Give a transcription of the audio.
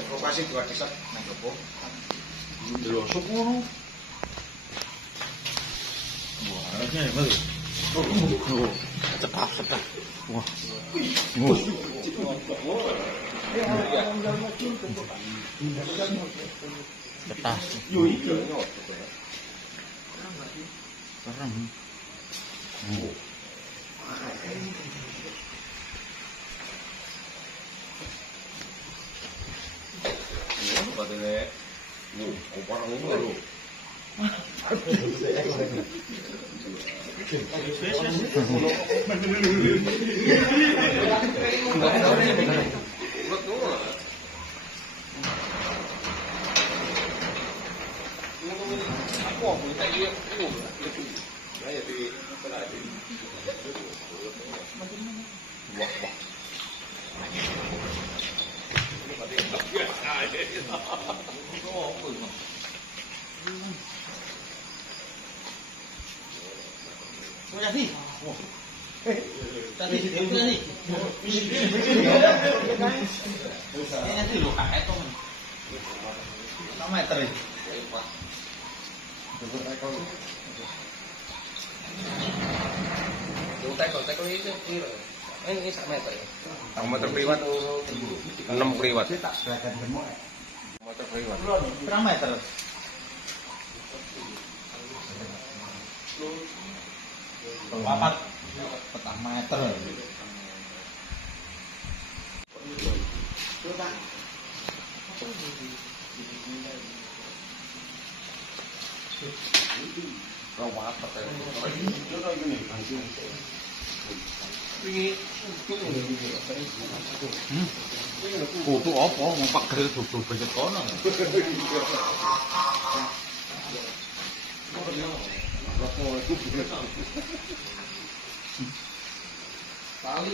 Evakuasi dua desa nang jopo. Delosok ngono. Wah, harusnya ya, Mas. Cepat. Wah. Cepat. Yo iya. Serem. Padahal opor ngono lho. Ini sak meter ya? Sak meter priwat 6 priwat. Meter priwat. Berapa meter? Papat petang meter. Kudu apa ngompak grill bubur becet kono. Tali.